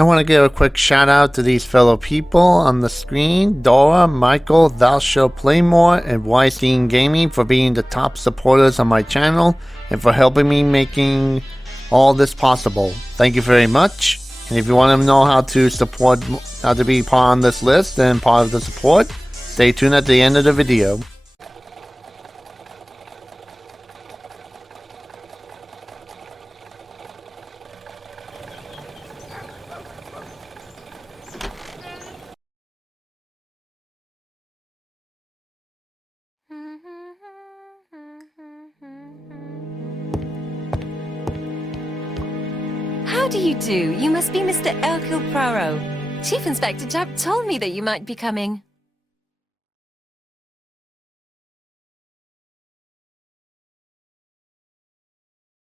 I want to give a quick shout out to these fellow people on the screen, Dora, Michael, Thou Shall Play More, and Weinstein Gaming for being the top supporters on my channel and for helping me making all this possible. Thank you very much. And if you want to know how to be part on this list and part of the support, stay tuned at the end of the video. How do you do? You must be Mr. Hercule Poirot. Chief Inspector Jupp told me that you might be coming.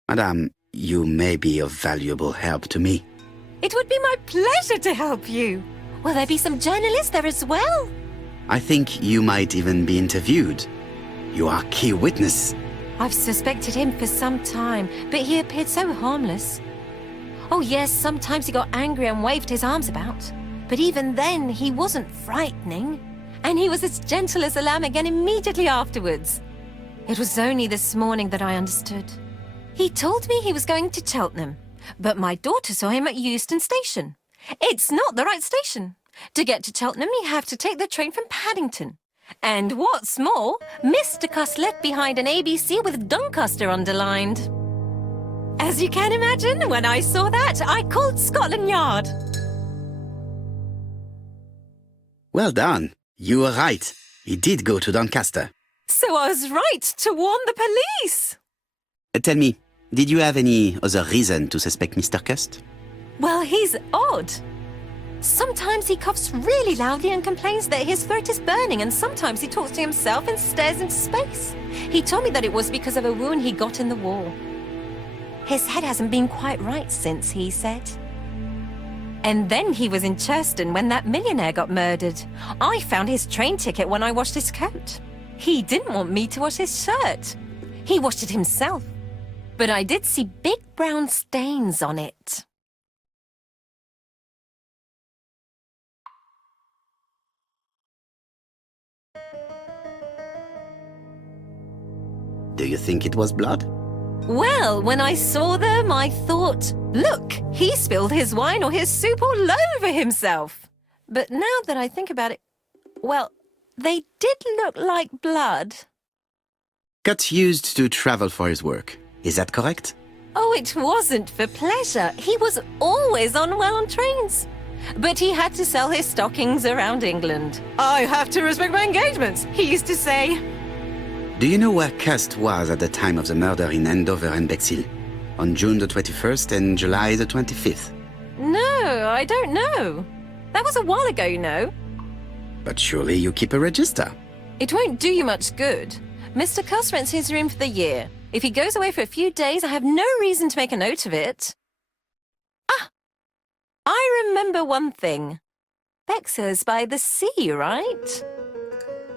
Madame, you may be of valuable help to me. It would be my pleasure to help you. Will there be some journalists there as well? I think you might even be interviewed. You are key witness. I've suspected him for some time, but he appeared so harmless. Oh yes, sometimes he got angry and waved his arms about. But even then, he wasn't frightening. And he was as gentle as a lamb again immediately afterwards. It was only this morning that I understood. He told me he was going to Cheltenham, but my daughter saw him at Euston Station. It's not the right station. To get to Cheltenham, you have to take the train from Paddington. And what's more, Mr. Cuss left behind an ABC with Doncaster underlined. As you can imagine, when I saw that, I called Scotland Yard. Well done. You were right. He did go to Doncaster. So I was right to warn the police. Tell me, did you have any other reason to suspect Mr. Cust? Well, he's odd. Sometimes he coughs really loudly and complains that his throat is burning, and sometimes he talks to himself and stares into space. He told me that it was because of a wound he got in the war. His head hasn't been quite right since, he said. And then he was in Churston when that millionaire got murdered. I found his train ticket when I washed his coat. He didn't want me to wash his shirt. He washed it himself. But I did see big brown stains on it. Do you think it was blood? Well, when I saw them, I thought, look, he spilled his wine or his soup all over himself. But now that I think about it, well, they did look like blood. Cust used to travel for his work. Is that correct? Oh, it wasn't for pleasure. He was always unwell on trains. But he had to sell his stockings around England. I have to respect my engagements, he used to say. Do you know where Cust was at the time of the murder in Andover and Bexhill? On June the 21st and July the 25th? No, I don't know. That was a while ago, you know. But surely you keep a register. It won't do you much good. Mr. Cuss rents his room for the year. If he goes away for a few days, I have no reason to make a note of it. Ah! I remember one thing. Bexhill's by the sea, right?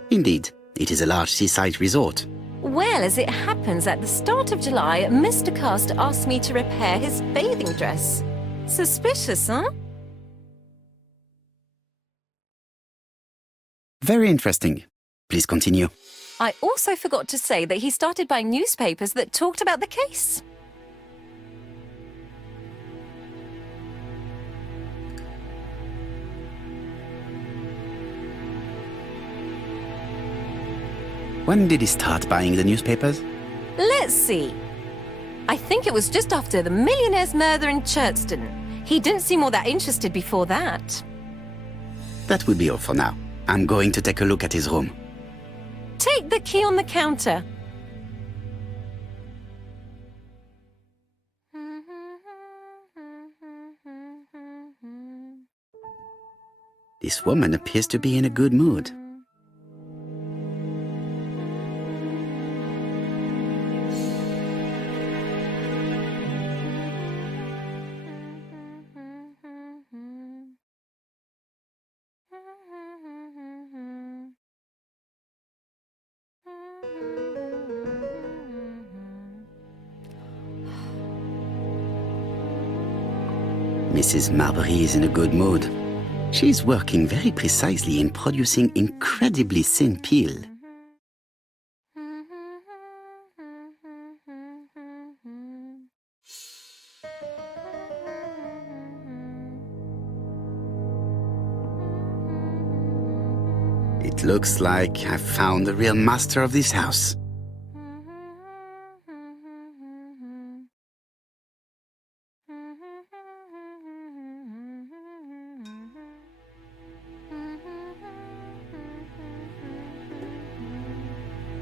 Indeed. It is a large seaside resort. Well, as it happens, at the start of July, Mr. Cust asked me to repair his bathing dress. Suspicious, huh? Very interesting. Please continue. I also forgot to say that he started buying newspapers that talked about the case. When did he start buying the newspapers? Let's see. I think it was just after the millionaire's murder in Churston. He didn't seem all that interested before that. That will be all for now. I'm going to take a look at his room. Take the key on the counter. This woman appears to be in a good mood. Mrs. Marbury is in a good mood. She's working very precisely in producing incredibly thin peel. It looks like I've found the real master of this house.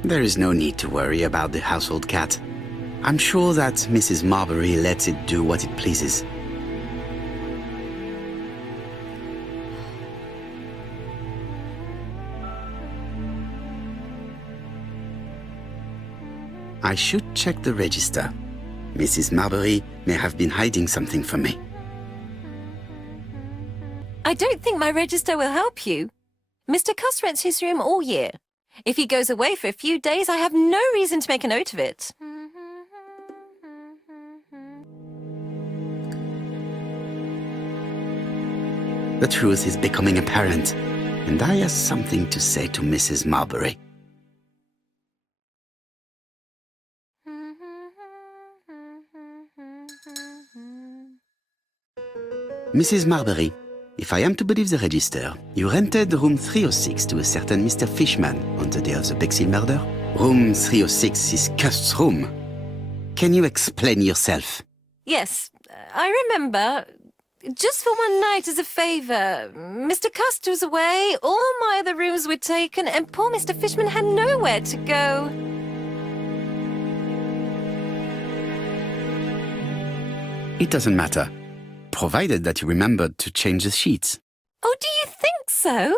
There is no need to worry about the household cat. I'm sure that Mrs. Marbury lets it do what it pleases. I should check the register. Mrs. Marbury may have been hiding something from me. I don't think my register will help you. Mr. Cuss rents his room all year. If he goes away for a few days, I have no reason to make a note of it. The truth is becoming apparent, and I have something to say to Mrs. Marbury. Mrs. Marbury, if I am to believe the register, you rented room 306 to a certain Mr. Fishman on the day of the Bexhill murder. Room 306 is Cust's room. Can you explain yourself? Yes, I remember. Just for one night as a favour. Mr. Cust was away, all my other rooms were taken, and poor Mr. Fishman had nowhere to go. It doesn't matter, provided that you remembered to change the sheets. Oh, do you think so?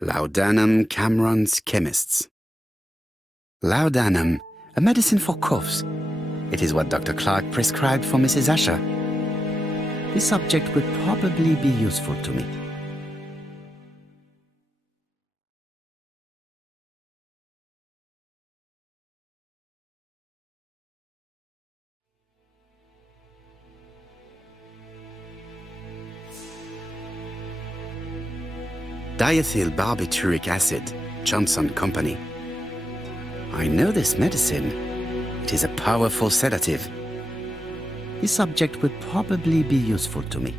Laudanum Cameron's Chemists. Laudanum, a medicine for coughs. It is what Dr. Clark prescribed for Mrs. Asher. This subject would probably be useful to me. Diethyl barbituric acid, Johnson Company. I know this medicine. It is a powerful sedative. This subject would probably be useful to me.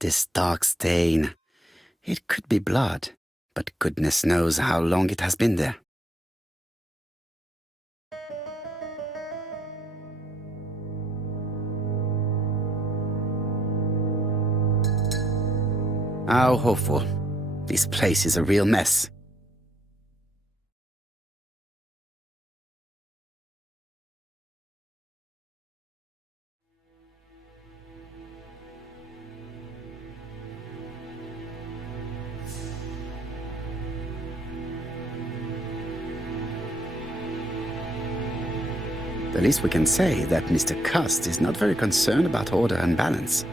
This dark stain. It could be blood, but goodness knows how long it has been there. How awful. This place is a real mess. The least we can say that Mr. Cust is not very concerned about order and balance.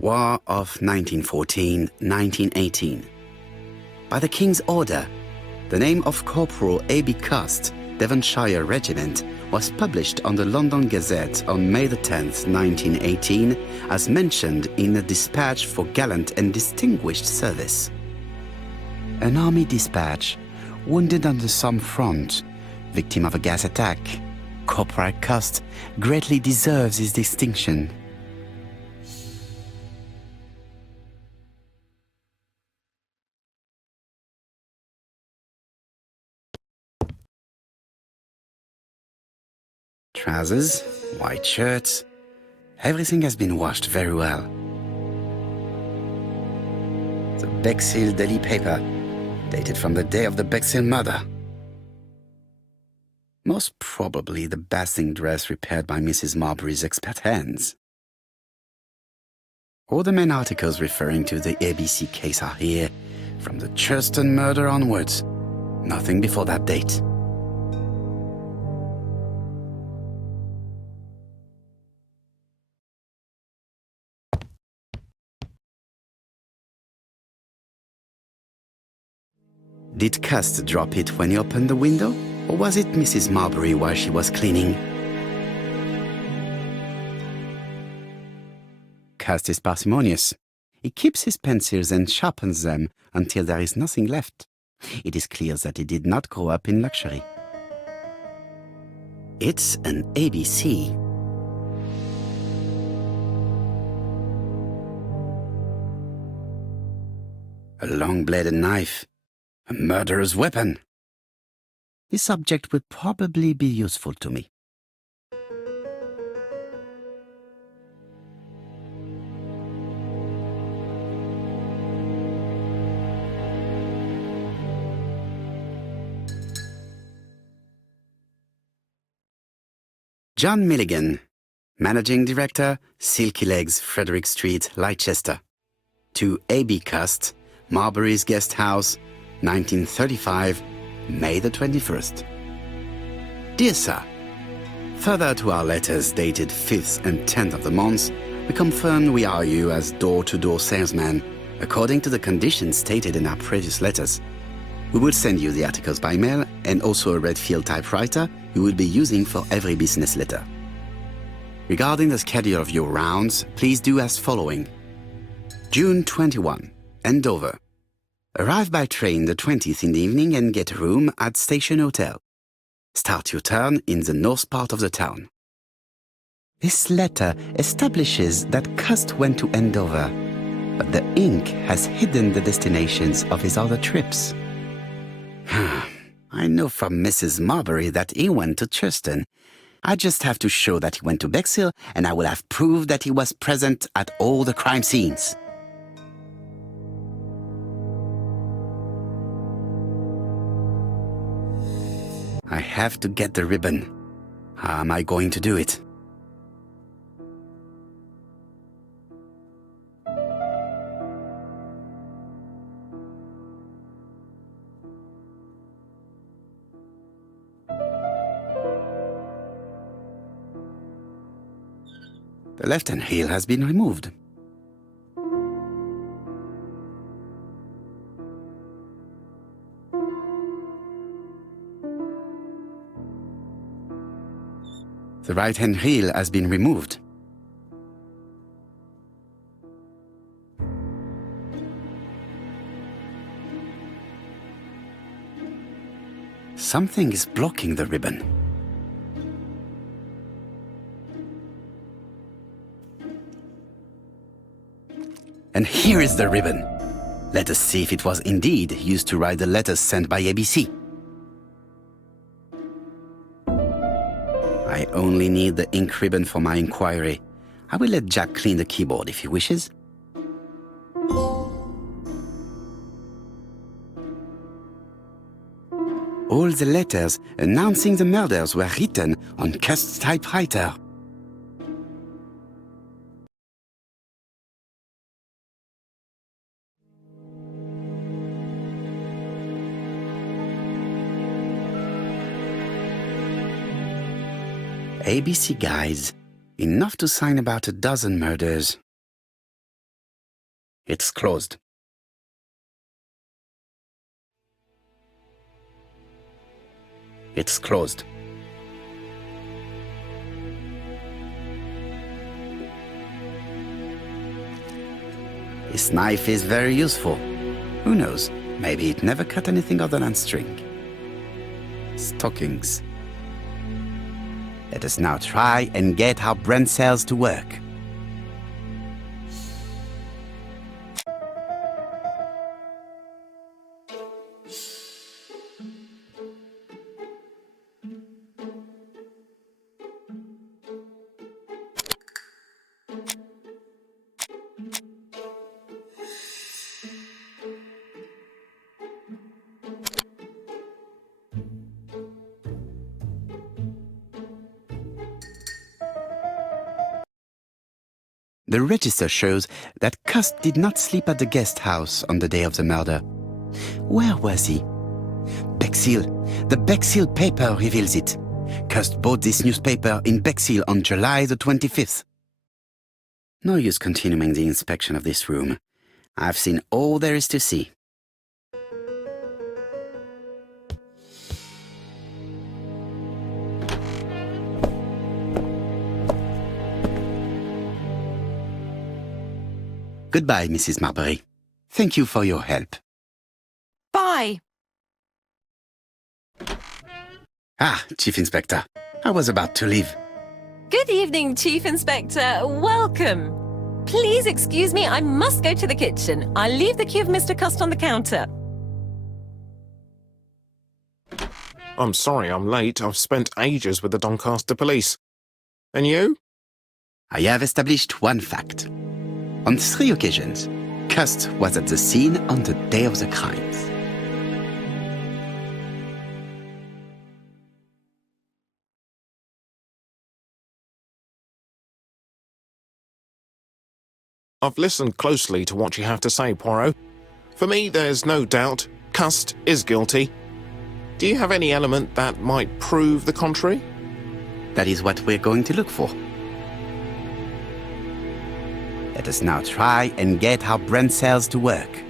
War of 1914-1918. By the King's order, the name of Corporal A.B. Cust Devonshire Regiment was published on the London Gazette on May the 10th, 1918, as mentioned in a dispatch for gallant and distinguished service. An army dispatch, wounded on the Somme front, victim of a gas attack, Corporal Cost greatly deserves his distinction. Trousers, white shirts, everything has been washed very well. The Bexhill daily paper, dated from the day of the Bexhill murder. Most probably the bathing dress repaired by Mrs. Marbury's expert hands. All the main articles referring to the ABC case are here, from the Churston murder onwards. Nothing before that date. Did Cust drop it when he opened the window? Or was it Mrs. Marbury while she was cleaning? Cust is parsimonious. He keeps his pencils and sharpens them until there is nothing left. It is clear that he did not grow up in luxury. It's an ABC. A long-bladed knife. A murderer's weapon. This object will probably be useful to me. John Milligan, Managing Director, Silky Legs, Frederick Street, Leicester. To A.B. Cust, Marbury's Guest House, 1935, May the 21st. Dear Sir, further to our letters dated 5th and 10th of the month, we confirm we are you as door-to-door salesman, according to the conditions stated in our previous letters. We will send you the articles by mail and also a Redfield typewriter you will be using for every business letter. Regarding the schedule of your rounds, please do as following. June 21, Andover. Arrive by train the 20th in the evening and get a room at Station Hotel. Start your turn in the north part of the town. This letter establishes that Cust went to Andover, but the ink has hidden the destinations of his other trips. I know from Mrs. Marbury that he went to Churston. I just have to show that he went to Bexhill, and I will have proved that he was present at all the crime scenes. I have to get the ribbon. How am I going to do it? The left-hand heel has been removed. The right-hand heel has been removed. Something is blocking the ribbon. And here is the ribbon. Let us see if it was indeed used to write the letters sent by ABC. I only need the ink ribbon for my inquiry. I will let Jack clean the keyboard if he wishes. All the letters announcing the murders were written on Cust's typewriter. ABC guides, enough to sign about a dozen murders. It's closed. It's closed. This knife is very useful. Who knows? Maybe it never cut anything other than string. Stockings. Let us now try and get our brain cells to work. The register shows that Cust did not sleep at the guest house on the day of the murder. Where was he? Bexhill. The Bexhill paper reveals it. Cust bought this newspaper in Bexhill on July the 25th. No use continuing the inspection of this room. I've seen all there is to see. Goodbye, Mrs. Marbury. Thank you for your help. Bye. Ah, Chief Inspector. I was about to leave. Good evening, Chief Inspector. Welcome. Please excuse me, I must go to the kitchen. I'll leave the key of Mr. Cust on the counter. I'm sorry I'm late. I've spent ages with the Doncaster police. And you? I have established one fact. On 3 occasions, Cust was at the scene on the day of the crimes. I've listened closely to what you have to say, Poirot. For me, there's no doubt Cust is guilty. Do you have any element that might prove the contrary? That is what we're going to look for. Let us now try and get our brain cells to work.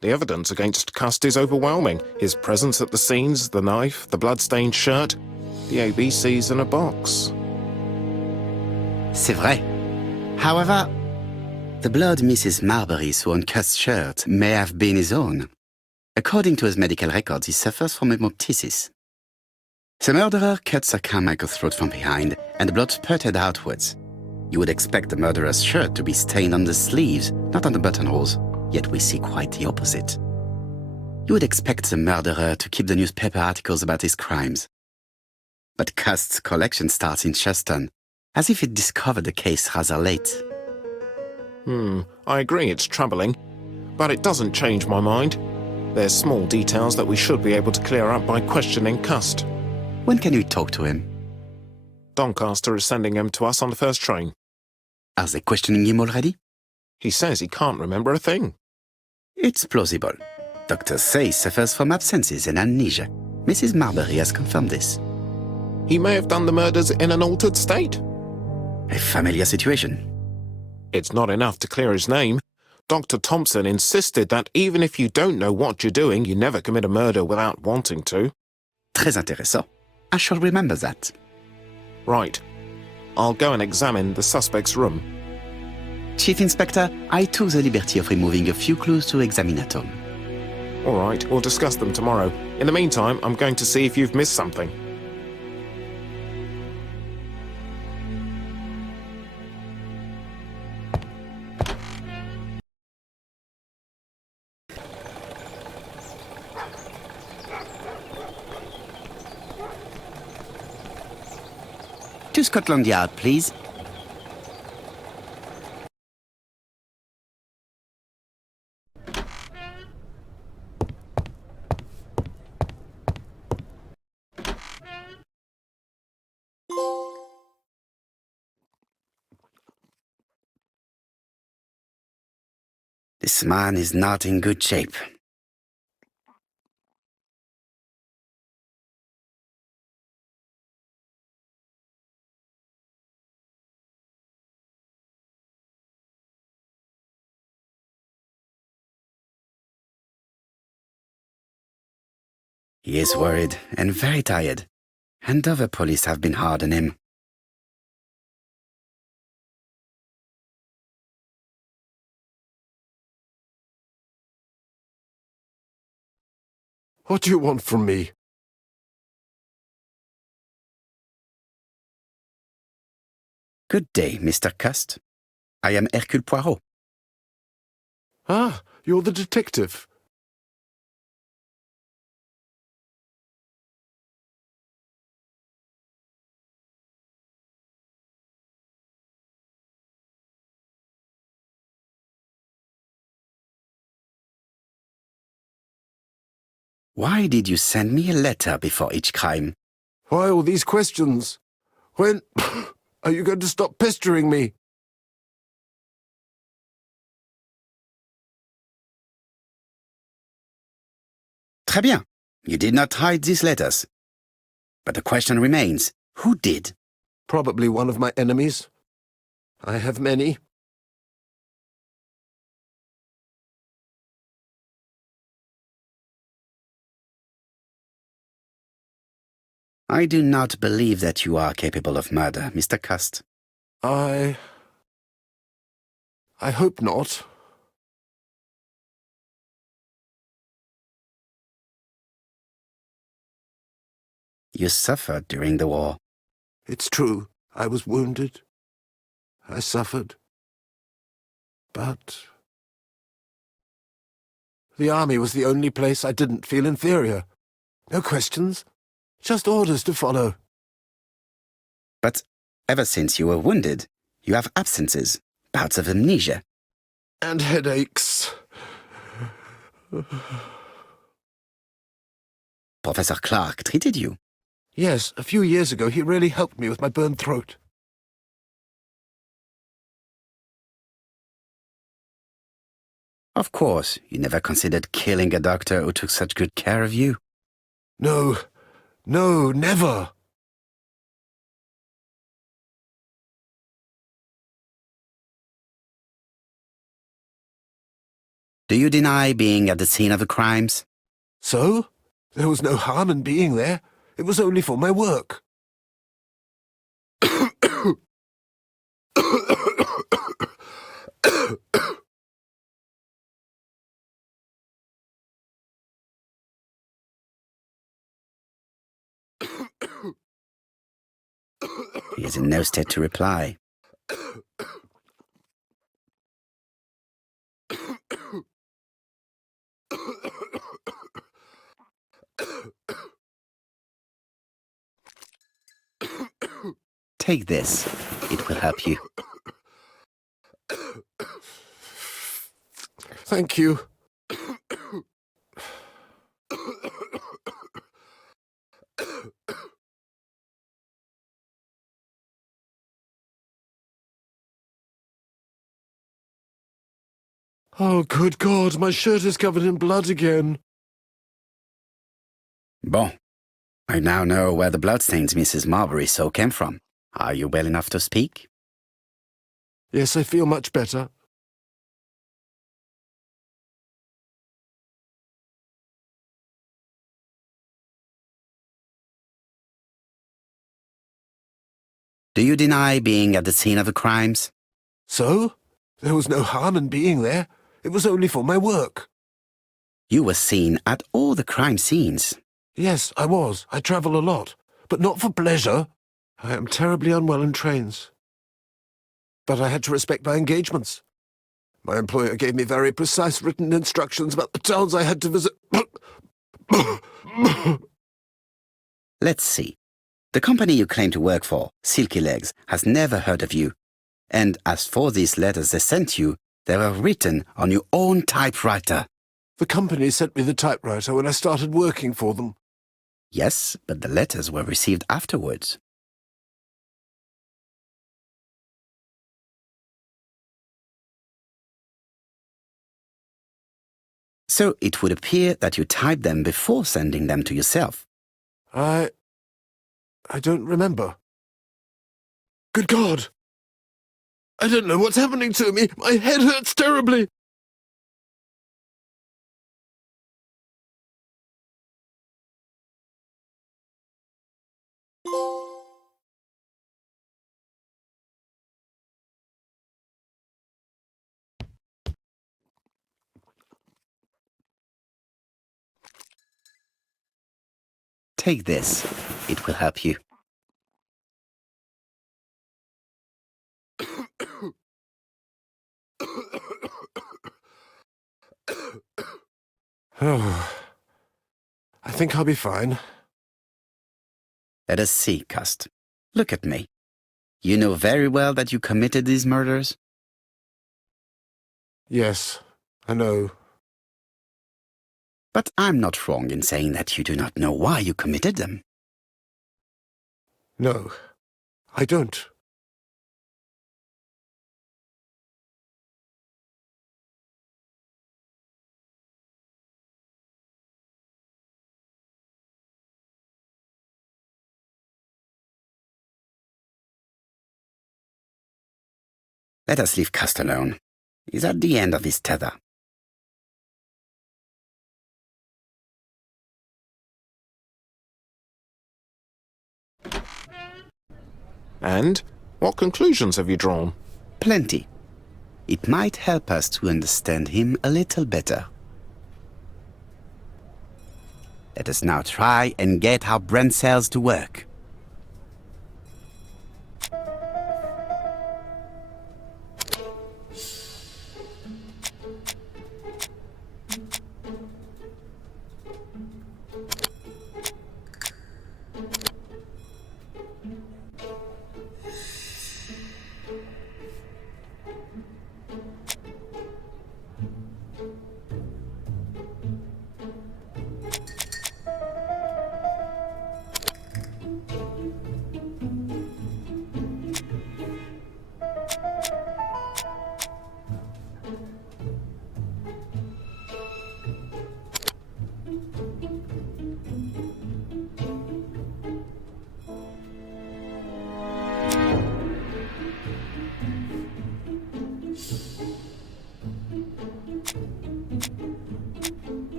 The evidence against Cust is overwhelming. His presence at the scenes, the knife, the blood-stained shirt, the ABCs in a box. C'est vrai. However, the blood Mrs. Marbury saw on Cust's shirt may have been his own. According to his medical records, he suffers from hemoptysis. The murderer cut Sir Carmichael's throat from behind, and the blood spurted outwards. You would expect the murderer's shirt to be stained on the sleeves, not on the buttonholes. Yet we see quite the opposite. You would expect the murderer to keep the newspaper articles about his crimes. But Cust's collection starts in Cheston, as if it discovered the case rather late. I agree it's troubling, but it doesn't change my mind. There's small details that we should be able to clear up by questioning Cust. When can you talk to him? Doncaster is sending him to us on the first train. Are they questioning him already? He says he can't remember a thing. It's plausible. Doctors say he suffers from absences and amnesia. Mrs. Marbury has confirmed this. He may have done the murders in an altered state. A familiar situation. It's not enough to clear his name. Dr. Thompson insisted that even if you don't know what you're doing, you never commit a murder without wanting to. Très intéressant. I shall remember that. Right. I'll go and examine the suspect's room. Chief Inspector, I took the liberty of removing a few clues to examine at home. All right, we'll discuss them tomorrow. In the meantime, I'm going to see if you've missed something. To Scotland Yard, please. This man is not in good shape. He is worried and very tired, and other police have been hard on him. What do you want from me? Good day, Mr. Cust. I am Hercule Poirot. Ah, you're the detective. Why did you send me a letter before each crime? Why all these questions? When are you going to stop pestering me? Très bien. You did not hide these letters. But the question remains, who did? Probably one of my enemies. I have many. I do not believe that you are capable of murder, Mr. Cust. I hope not. You suffered during the war. It's true. I was wounded. I suffered. But the army was the only place I didn't feel inferior. No questions. Just orders to follow. But ever since you were wounded, you have absences, bouts of amnesia. And headaches. Professor Clark treated you. Yes, a few years ago he really helped me with my burned throat. Of course, you never considered killing a doctor who took such good care of you. No, never. Do you deny being at the scene of the crimes? So? There was no harm in being there. It was only for my work. He is in no state to reply. Take this. It will help you. Thank you. Oh, good God, my shirt is covered in blood again. Bon. I now know where the bloodstains Mrs. Marbury saw came from. Are you well enough to speak? Yes, I feel much better. Do you deny being at the scene of the crimes? So? There was no harm in being there. It was only for my work. You were seen at all the crime scenes. Yes, I was. I travel a lot, but not for pleasure. I am terribly unwell in trains. But I had to respect my engagements. My employer gave me very precise written instructions about the towns I had to visit. Let's see. The company you claim to work for, Silky Legs, has never heard of you. And as for these letters they sent you, they were written on your own typewriter. The company sent me the typewriter when I started working for them. Yes, but the letters were received afterwards. So it would appear that you typed them before sending them to yourself. I don't remember. Good God! I don't know what's happening to me. My head hurts terribly. Take this. It will help you. Oh, I think I'll be fine. Let us see, Cust. Look at me. You know very well that you committed these murders? Yes, I know. But I'm not wrong in saying that you do not know why you committed them. No, I don't. Let us leave Cust alone. He's at the end of his tether. And what conclusions have you drawn? Plenty. It might help us to understand him a little better. Let us now try and get our brain cells to work.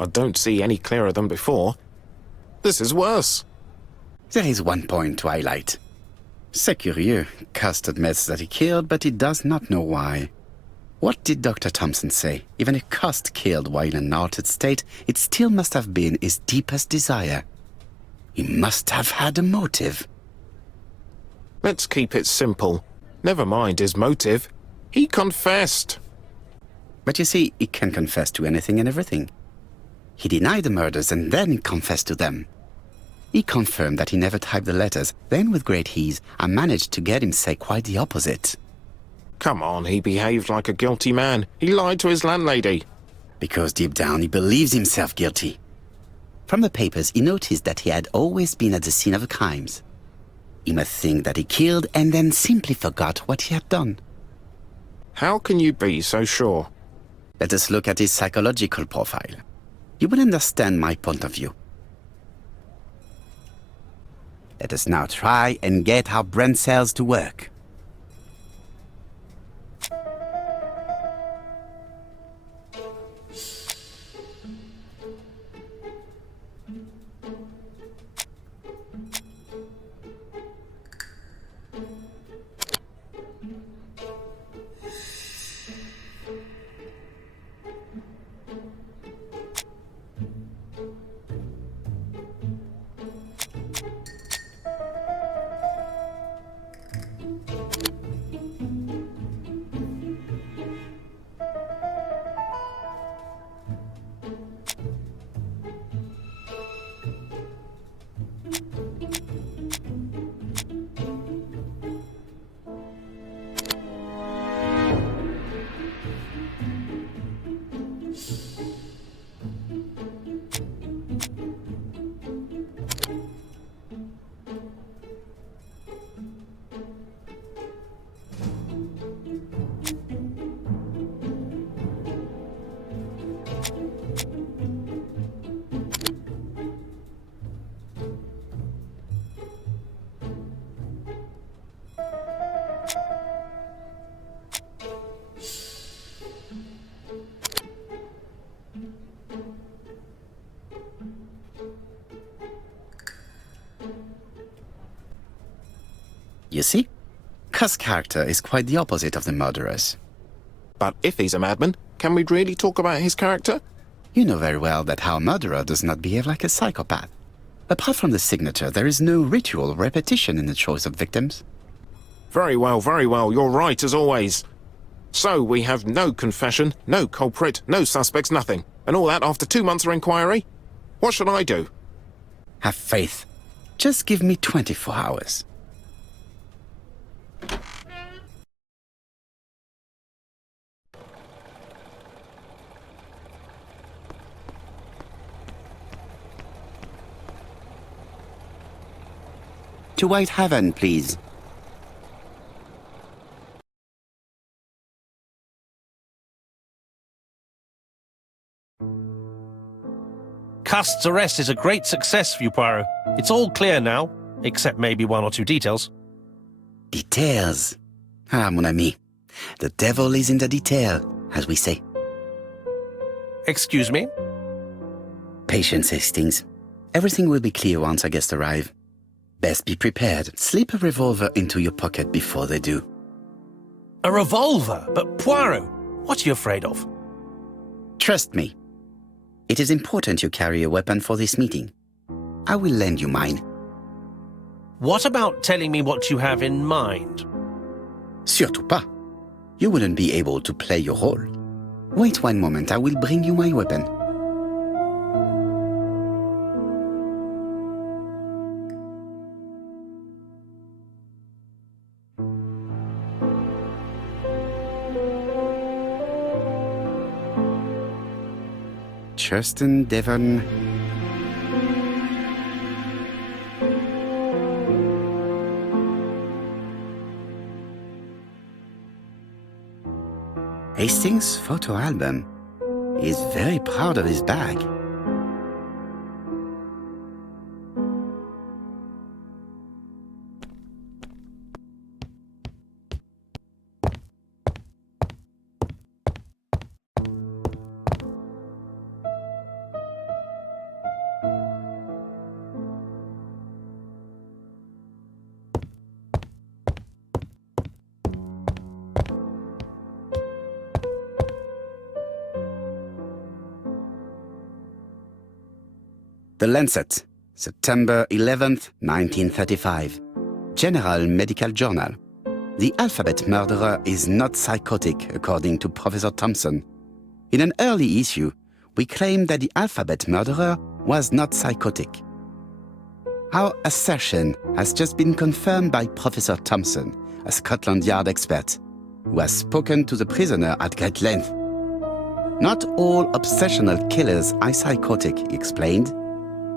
I don't see any clearer than before. This is worse. There is one point to highlight. C'est curieux. Cust admits that he killed, but he does not know why. What did Dr. Thompson say? Even if Cust killed while in an altered state, it still must have been his deepest desire. He must have had a motive. Let's keep it simple. Never mind his motive. He confessed. But you see, he can confess to anything and everything. He denied the murders and then confessed to them. He confirmed that he never typed the letters, then with great ease, I managed to get him say quite the opposite. Come on, he behaved like a guilty man. He lied to his landlady. Because deep down he believes himself guilty. From the papers he noticed that he had always been at the scene of the crimes. He must think that he killed and then simply forgot what he had done. How can you be so sure? Let us look at his psychological profile. You will understand my point of view. Let us now try and get our brain cells to work. You see? Cust's character is quite the opposite of the murderer's. But if he's a madman, can we really talk about his character? You know very well that our murderer does not behave like a psychopath. Apart from the signature, there is no ritual repetition in the choice of victims. Very well, you're right as always. So we have no confession, no culprit, no suspects, nothing. And all that after 2 months of inquiry? What should I do? Have faith. Just give me 24 hours. To White Haven, please. Cust's arrest is a great success for you, Poirot. It's all clear now, except maybe 1 or 2 details. Details. Ah, mon ami. The devil is in the detail, as we say. Excuse me? Patience, Hastings. Everything will be clear once our guests arrive. Best be prepared. Slip a revolver into your pocket before they do. A revolver? But Poirot, what are you afraid of? Trust me. It is important you carry a weapon for this meeting. I will lend you mine. What about telling me what you have in mind? Surtout pas. You wouldn't be able to play your role. Wait 1 moment, I will bring you my weapon. Churston, Devon. Hastings' photo album. He's very proud of his bag. The Lancet, September 11th, 1935. General Medical Journal. The alphabet murderer is not psychotic, according to Professor Thompson. In an early issue, we claimed that the alphabet murderer was not psychotic. Our assertion has just been confirmed by Professor Thompson, a Scotland Yard expert, who has spoken to the prisoner at great length. Not all obsessional killers are psychotic, he explained.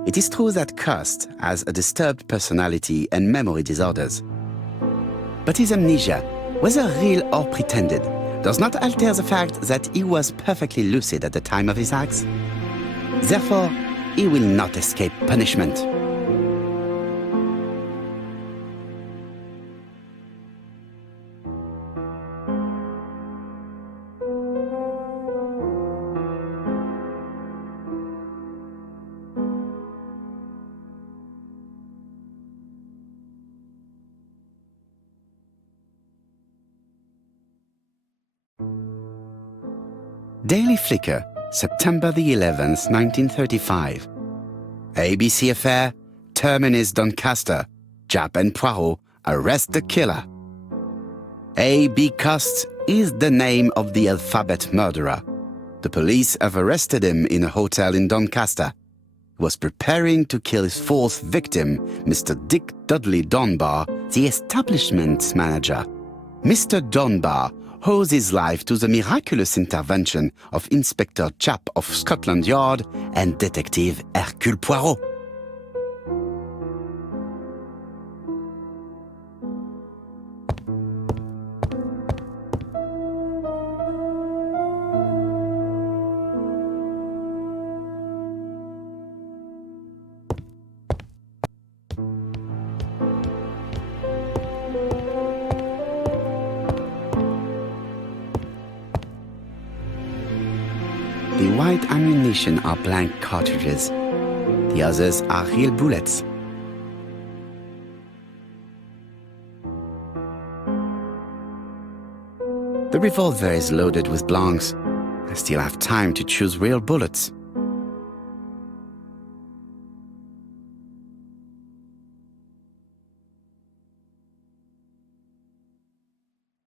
It is true that Cust has a disturbed personality and memory disorders. But his amnesia, whether real or pretended, does not alter the fact that he was perfectly lucid at the time of his acts. Therefore, he will not escape punishment. Daily Flicker, September the 11th, 1935. ABC affair, Terminus Doncaster, Japp and Poirot arrest the killer. A.B. Cust is the name of the alphabet murderer. The police have arrested him in a hotel in Doncaster. He was preparing to kill his fourth victim, Mr. Dick Dudley Dunbar, the establishment manager. Mr. Dunbar owes his life to the miraculous intervention of Inspector Japp of Scotland Yard and Detective Hercule Poirot. The white ammunition are blank cartridges. The others are real bullets. The revolver is loaded with blanks. I still have time to choose real bullets.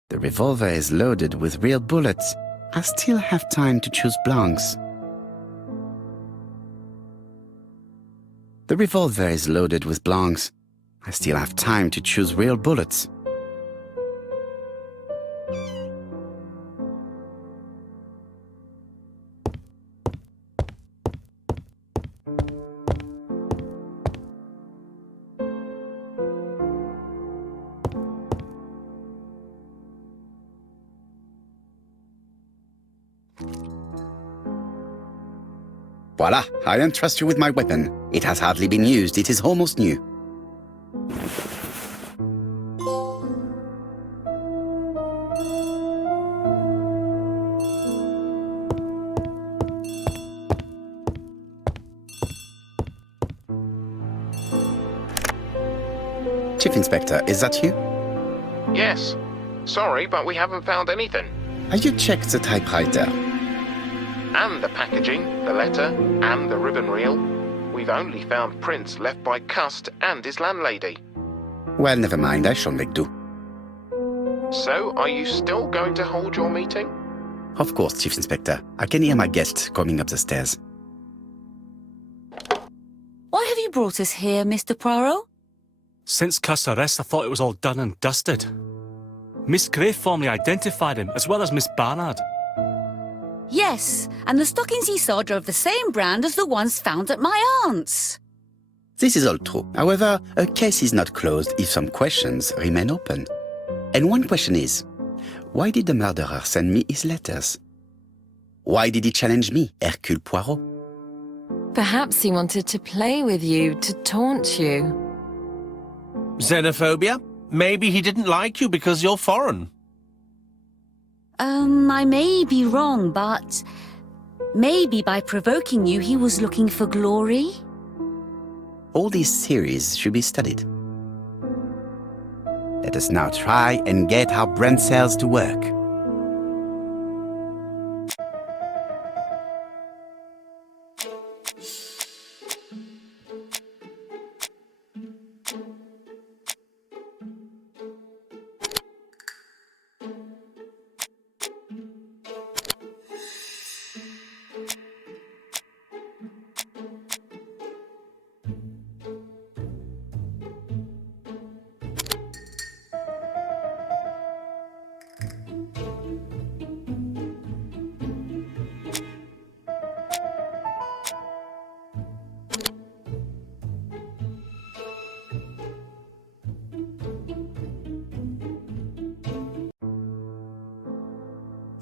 The revolver is loaded with real bullets. I still have time to choose blanks. The revolver is loaded with blanks. I still have time to choose real bullets. Voila, I entrust you with my weapon. It has hardly been used, it is almost new. Chief Inspector, is that you? Yes. Sorry, but we haven't found anything. Have you checked the typewriter? And the packaging, the letter, and the ribbon reel. We've only found prints left by Cust and his landlady. Well, never mind, I shall make do. So, are you still going to hold your meeting? Of course, Chief Inspector. I can hear my guest coming up the stairs. Why have you brought us here, Mr. Poirot? Since Cust's arrest, I thought it was all done and dusted. Miss Gray formally identified him, as well as Miss Barnard. Yes, and the stockings he saw drove the same brand as the ones found at my aunt's. This is all true. However, a case is not closed if some questions remain open. And one question is, why did the murderer send me his letters? Why did he challenge me, Hercule Poirot? Perhaps he wanted to play with you, to taunt you. Xenophobia? Maybe he didn't like you because you're foreign. I may be wrong, but maybe by provoking you, he was looking for glory? All these theories should be studied. Let us now try and get our brain cells to work.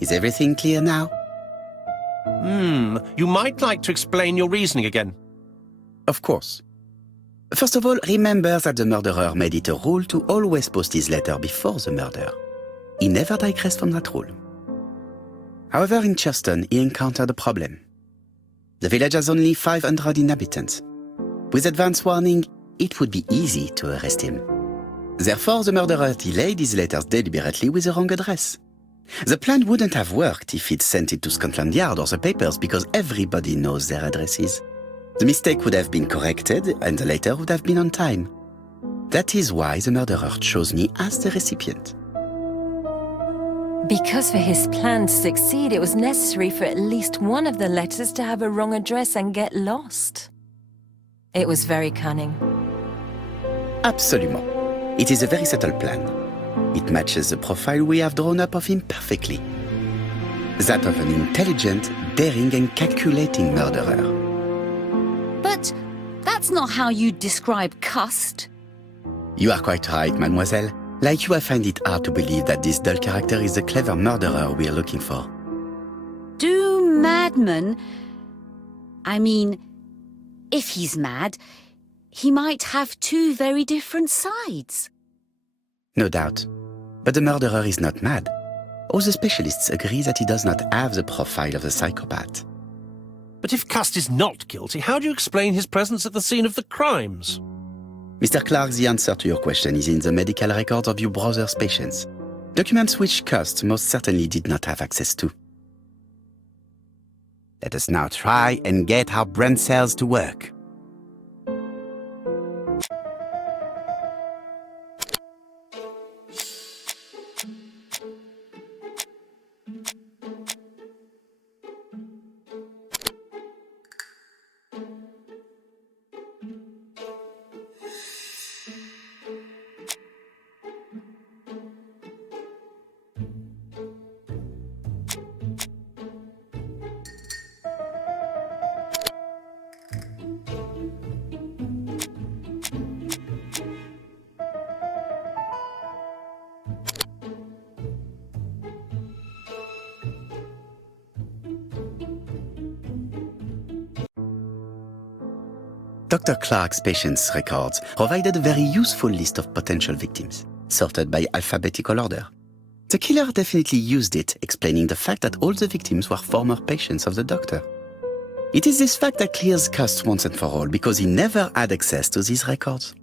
Is everything clear now? You might like to explain your reasoning again. Of course. First of all, remember that the murderer made it a rule to always post his letter before the murder. He never digressed from that rule. However, in Churston, he encountered a problem. The village has only 500 inhabitants. With advance warning, it would be easy to arrest him. Therefore, the murderer delayed his letters deliberately with the wrong address. The plan wouldn't have worked if he'd sent it to Scotland Yard or the papers because everybody knows their addresses. The mistake would have been corrected and the letter would have been on time. That is why the murderer chose me as the recipient. Because for his plan to succeed, it was necessary for at least one of the letters to have a wrong address and get lost. It was very cunning. Absolument. It is a very subtle plan. It matches the profile we have drawn up of him perfectly. That of an intelligent, daring and calculating murderer. But that's not how you describe Cust. You are quite right, mademoiselle. Like you, I find it hard to believe that this dull character is the clever murderer we are looking for. Do madmen... I mean, if he's mad, he might have two very different sides. No doubt. But the murderer is not mad. All the specialists agree that he does not have the profile of a psychopath. But if Cust is not guilty, how do you explain his presence at the scene of the crimes? Mr. Clark, the answer to your question is in the medical records of your brother's patients. Documents which Cust most certainly did not have access to. Let us now try and get our brain cells to work. Dr. Clark's patients' records provided a very useful list of potential victims, sorted by alphabetical order. The killer definitely used it, explaining the fact that all the victims were former patients of the doctor. It is this fact that clears Cust once and for all, because he never had access to these records.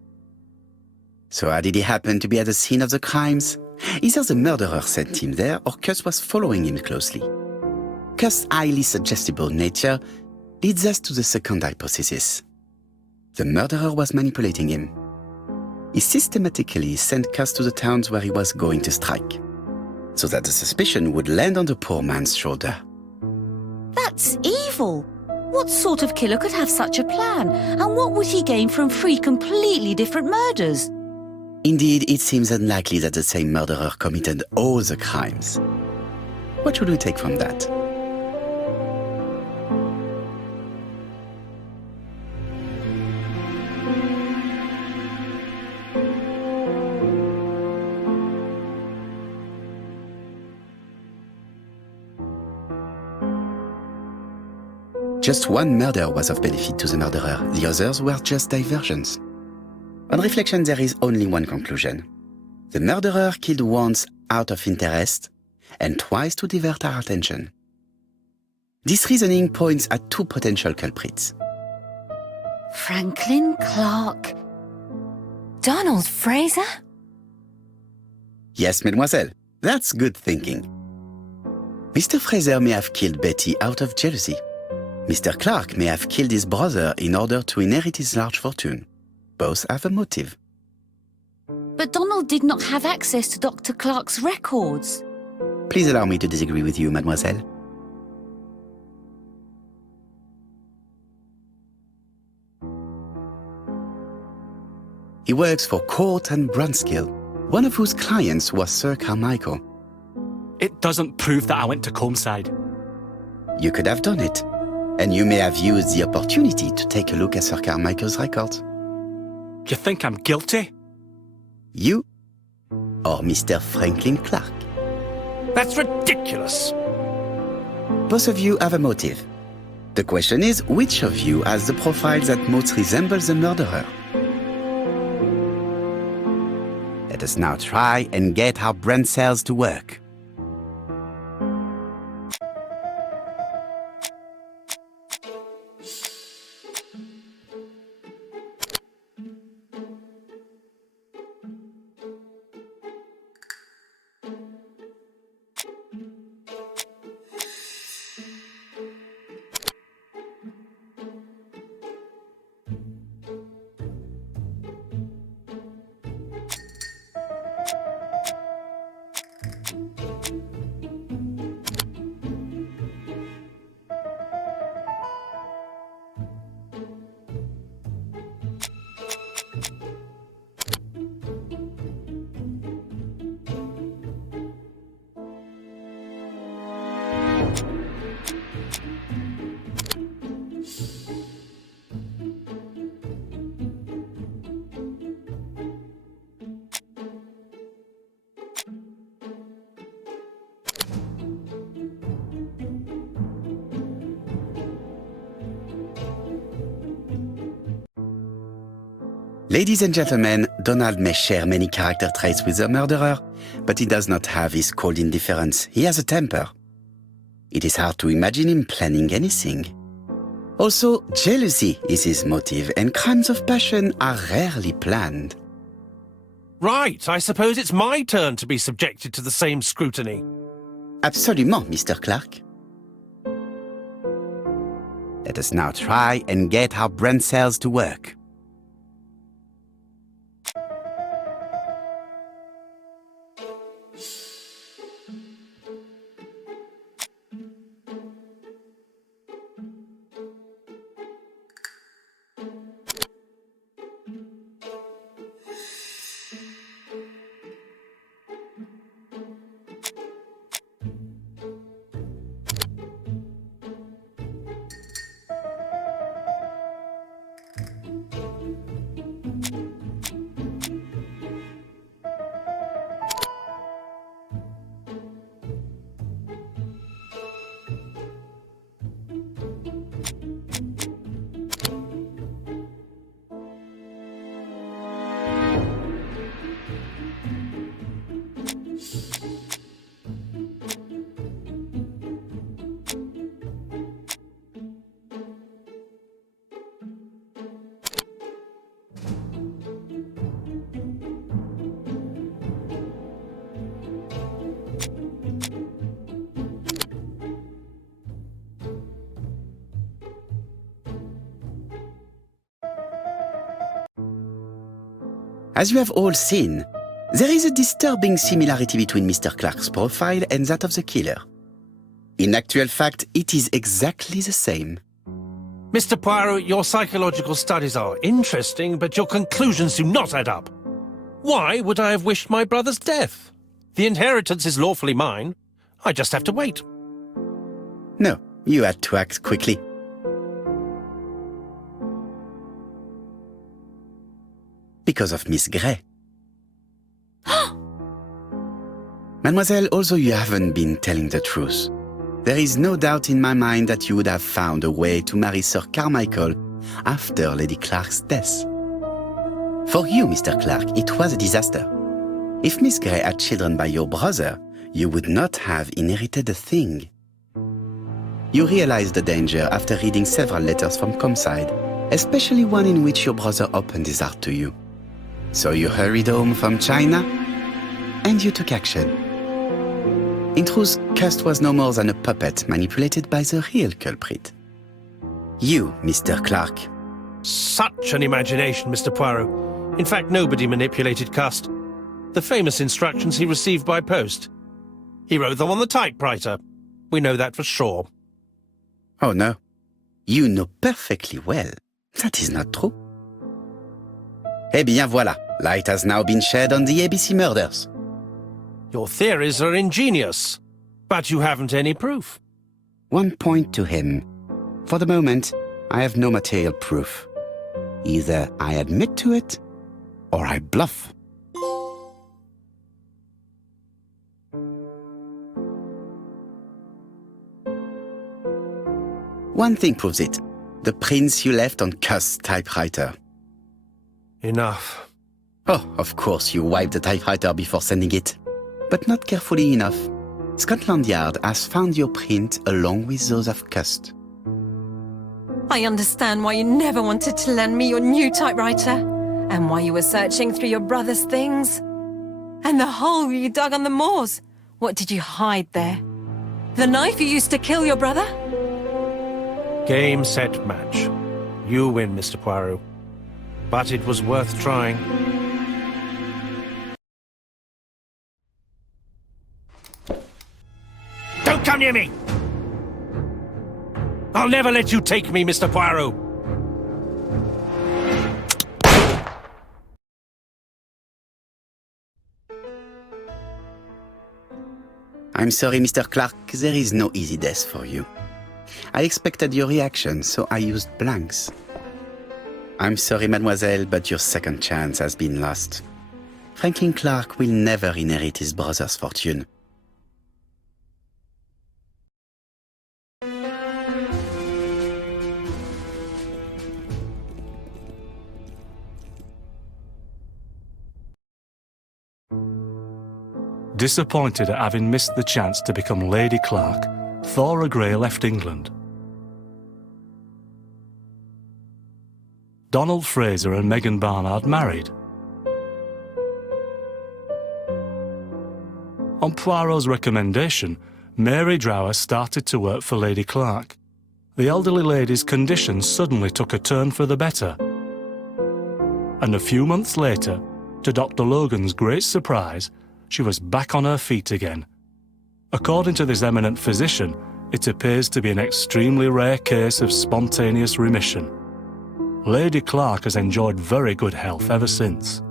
So how did he happen to be at the scene of the crimes? Either the murderer sent him there, or Cust was following him closely. Cust's highly suggestible nature leads us to the second hypothesis. The murderer was manipulating him. He systematically sent Cust to the towns where he was going to strike, so that the suspicion would land on the poor man's shoulder. That's evil. What sort of killer could have such a plan? And what would he gain from 3 completely different murders? Indeed, it seems unlikely that the same murderer committed all the crimes. What should we take from that? Just one murder was of benefit to the murderer. The others were just diversions. On reflection, there is only one conclusion. The murderer killed once out of interest and twice to divert our attention. This reasoning points at 2 potential culprits. Franklin Clark. Donald Fraser? Yes, mademoiselle, that's good thinking. Mr. Fraser may have killed Betty out of jealousy. Mr. Clark may have killed his brother in order to inherit his large fortune. Both have a motive. But Donald did not have access to Dr. Clark's records. Please allow me to disagree with you, mademoiselle. He works for Court and Brunskill, one of whose clients was Sir Carmichael. It doesn't prove that I went to Comeside. You could have done it, and you may have used the opportunity to take a look at Sir Carmichael's records. You think I'm guilty? You or Mr. Franklin Clark? That's ridiculous. Both of you have a motive. The question is, which of you has the profile that most resembles the murderer? Let us now try and get our brain cells to work. Ladies and gentlemen, Donald may share many character traits with the murderer, but he does not have his cold indifference. He has a temper. It is hard to imagine him planning anything. Also, jealousy is his motive, and crimes of passion are rarely planned. Right, I suppose it's my turn to be subjected to the same scrutiny. Absolument, Mr. Clark. Let us now try and get our brain cells to work. As you have all seen, there is a disturbing similarity between Mr. Clark's profile and that of the killer. In actual fact, it is exactly the same. Mr. Poirot, your psychological studies are interesting, but your conclusions do not add up. Why would I have wished my brother's death? The inheritance is lawfully mine. I just have to wait. No, you had to act quickly. Because of Miss Grey. Mademoiselle, although you haven't been telling the truth, there is no doubt in my mind that you would have found a way to marry Sir Carmichael after Lady Clark's death. For you, Mr. Clark, it was a disaster. If Miss Grey had children by your brother, you would not have inherited a thing. You realized the danger after reading several letters from Comside, especially one in which your brother opened his heart to you. So you hurried home from China, and you took action. In truth, Cust was no more than a puppet manipulated by the real culprit. You, Mr. Clark. Such an imagination, Mr. Poirot. In fact, nobody manipulated Cust. The famous instructions he received by post. He wrote them on the typewriter. We know that for sure. Oh no. You know perfectly well. That is not true. Eh bien voilà, light has now been shed on the ABC murders. Your theories are ingenious, but you haven't any proof. One point to him. For the moment, I have no material proof. Either I admit to it, or I bluff. One thing proves it. The prints you left on Cuss' typewriter. Enough. Oh, of course you wiped the typewriter before sending it. But not carefully enough. Scotland Yard has found your print along with those of Cuss. I understand why you never wanted to lend me your new typewriter, and why you were searching through your brother's things. And the hole you dug on the moors. What did you hide there? The knife you used to kill your brother? Game, set, match. You win, Mr. Poirot. But it was worth trying. Don't come near me! I'll never let you take me, Mr. Poirot! I'm sorry, Mr. Clark, there is no easy death for you. I expected your reaction, so I used blanks. I'm sorry, mademoiselle, but your second chance has been lost. Franklin Clark will never inherit his brother's fortune. Disappointed at having missed the chance to become Lady Clark, Thora Grey left England. Donald Fraser and Megan Barnard married. On Poirot's recommendation, Mary Drower started to work for Lady Clark. The elderly lady's condition suddenly took a turn for the better. And a few months later, to Dr. Logan's great surprise, she was back on her feet again. According to this eminent physician, it appears to be an extremely rare case of spontaneous remission. Lady Clark has enjoyed very good health ever since.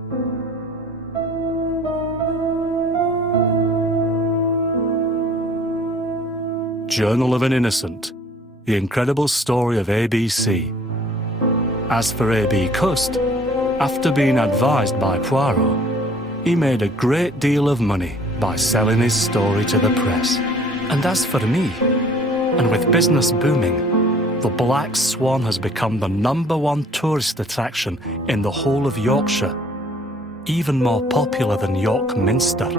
Journal of an Innocent, the incredible story of ABC. As for A.B. Cust, after being advised by Poirot, he made a great deal of money by selling his story to the press. And as for me, and with business booming, the Black Swan has become the #1 tourist attraction in the whole of Yorkshire, even more popular than York Minster.